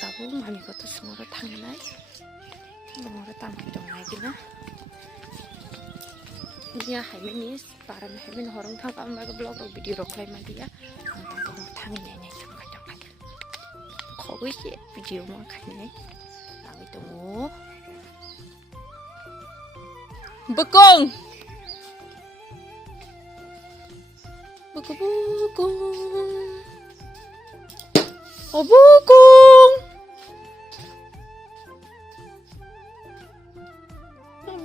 나보고 많이 것도 스모로 당나이 스모로 당기 정말기나 dia Haimin paran Haimin horong thang pa ma blog ro video ro klai ma dia ko thang ne ne chang ka chang ka ko wi che video ma khai ne ta wi to bukong bukong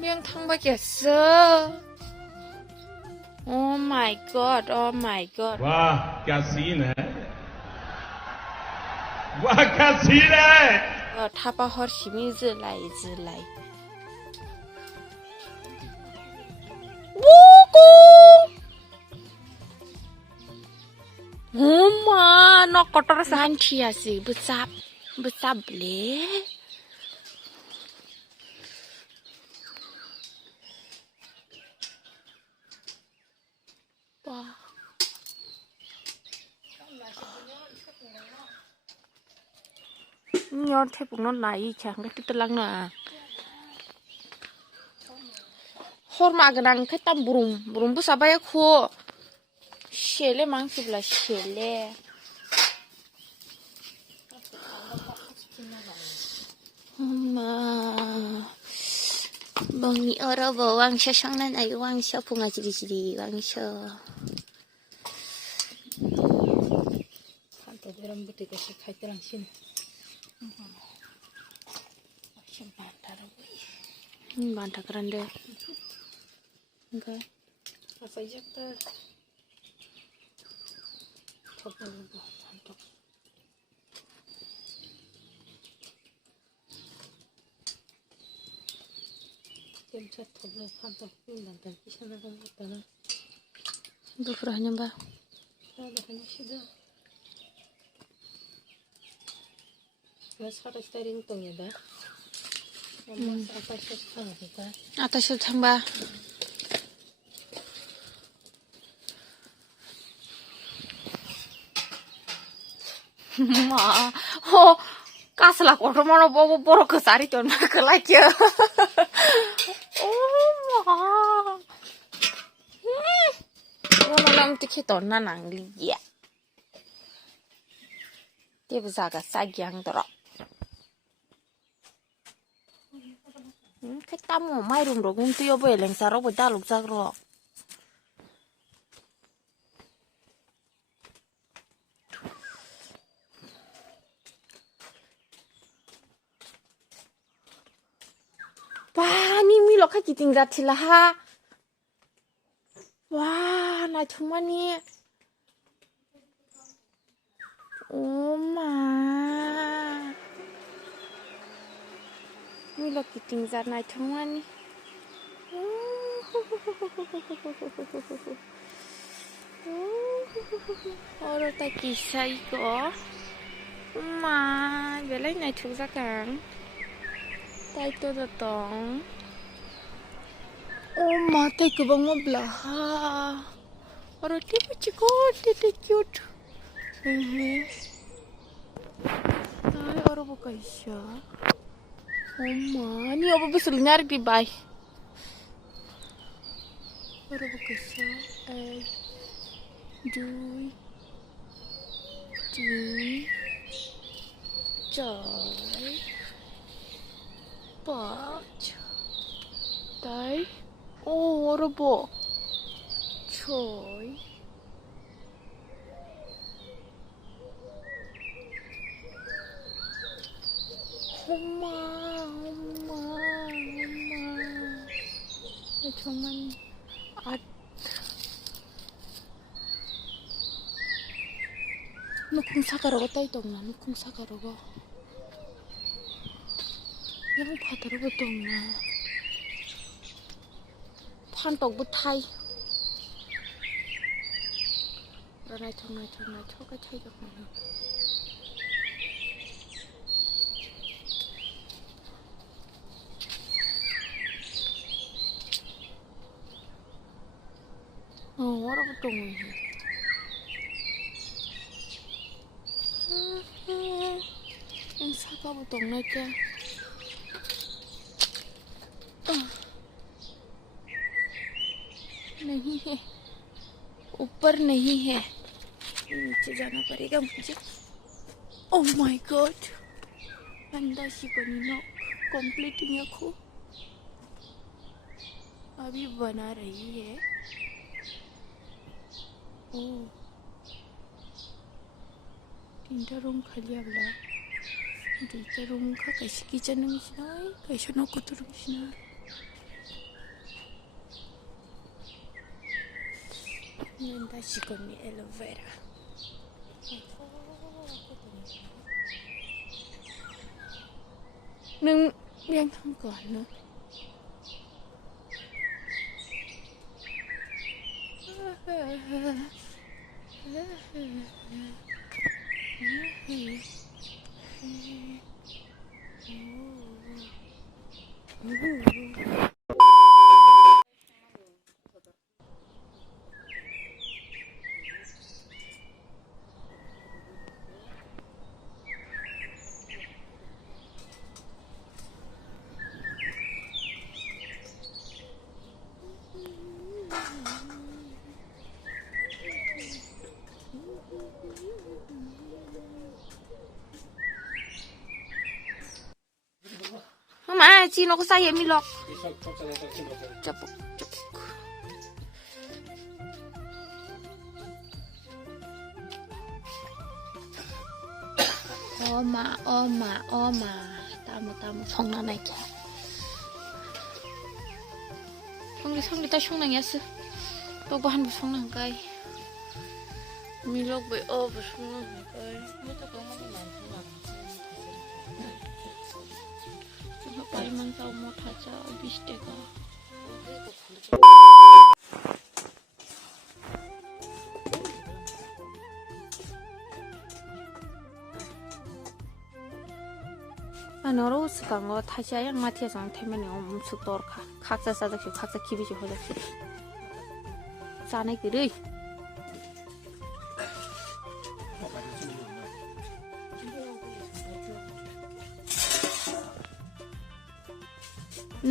미안 탕밖에 없어. Oh my god, oh my god. वाह क्या सीन है वाह क्या सीन है 他把好西米日来日来。엄마, 너 거터서 한 티야지. 부잡 래. 와. nhon thế bụng nó lại chẳng cái tít lăng nè hôn mà cái đằng cái tam burum bu sabaya khu shele mang chụp là shele mà bông nhị ở đâu vào wang cho sáng nay ai wang cho phùng à chỉ wang cho 한 또 저런 부터 이것이 갈 때랑 신 많다 그런데 그러니까 아빠 이제부터 더 보고 한또 겜차 더블 한또 난다 시원하게 했다나 너 그러냐 봐 나도 그냥 시도 왜 서로 때리는 똥이다 엄마 아빠 싫다니까 아따 싫단 봐 마, 가슬라 고르마노 보고 보러 그 살이 좀 나글라죠. 엄마, 오늘 남티키 돈나 낭리야. 대부사가 싸기 양더라. cái tâm của mai rùng rồi cũng tiêu về lần sau đó với ta lục ra rồi wow ni mi lo khách tình ra thì là ha wow này chúng anh nè oh mà mi lo tình ra này chúng anh ôi ta kỳ say có mà về lấy này thử ra cảng tay tôi là tỏng ô mà tay của bông ngọc là ha rồi tiếp chị có tiếp cute tay ở đâu cái sao 엄마, 니 여보 무슨 냐르비 바이. 열어보겠어. 에이, 둘, 절, 빠져, 다이, 오, 열어보, 초이. 엄마 정말 너 공사가라고 따이동나 너 공사가라고 양 받으라고 동나 판떡부 타이 너라 정말 초가 차이겠구나 얼어붙던 거. 사과부터 넣을게. नहीं है, ऊपर नहीं है, नीचे जाना पड़ेगा मुझे. Oh my god, अंडा शिकनी नो कंप्लीटिंग को अभी बना रही है. ओह, 3टा रूम खाली आबला 2टा रूम का कैसे किचन में मिशना कैसे नो कुतुर मिशना. Nanda शिकनी एलोवेरा. नों बें थांก่อนเนอะมาจีนก็ใส่ยังมีล็อกจับจับออมาตามช่องนั้นไหนแกช่องนี้แต่ช่องนั้นยังสิตัวบ้านบุช่องนั้นไกลมีล็อกไปบุช่องนั้นไกลมันจะหมดท่าจะบิสเตก้าอันนั้นรู้สึกว่าท่าจะยังมาเที่ยวสองเทมันเนี่ยมันสุดตัวค่ะคักจะซาจะคิวคักจะคิดวิจิตรเขาจะคิดซาในกี่เรื่อง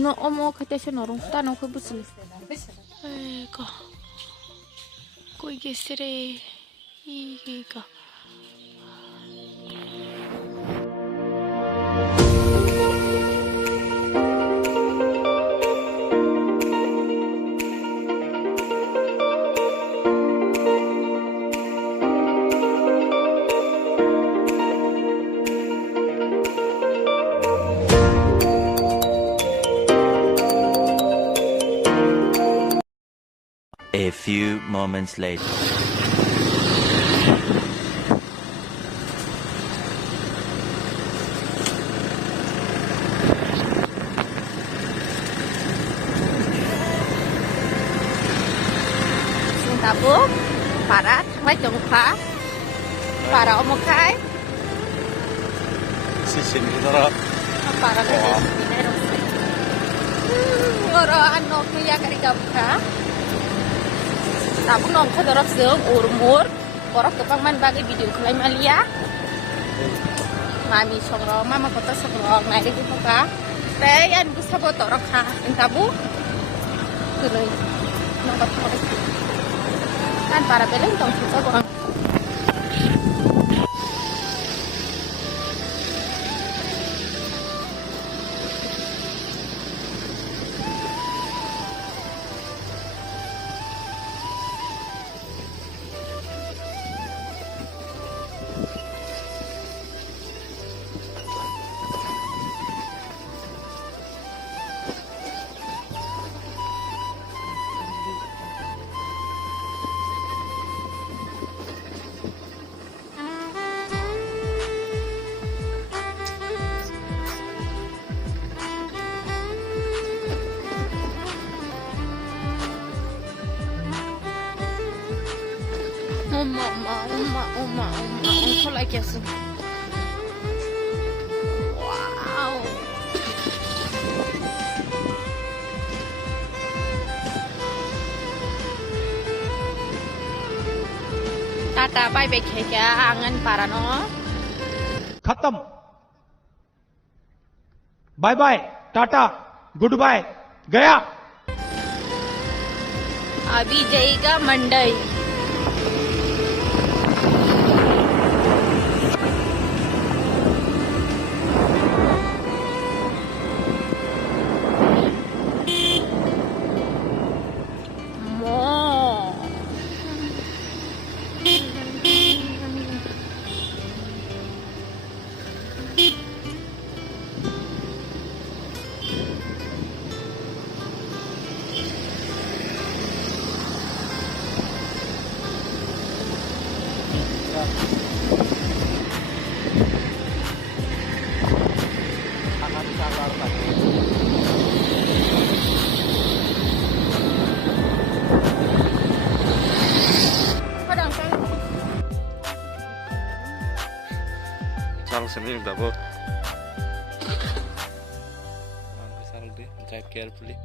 no omo kate se norung ta no ko busun ego ko ige sere iga A few moments later. Tabuk, para thang jong pha, para omokai. Sisin kita. Para ke sini ro. Ngoro anok ni ya kari kapka. Tabuk nong khodorop seung urmur, borok kepangman bagi video klai malia. Mami songrong, mama kota songrong, naik di muka. Tayan gusta botorok ha, tabuk. Tuloy, nong kapok. Kan para beleng tong kita buang. 엄마, 엄청 like 와우. Tata bye bye kaya angan para no. खत्म bye bye टाटा good bye गया अभी जाएगा मंडई. Sarung sini udah bu. Sarung deh, drive carefully.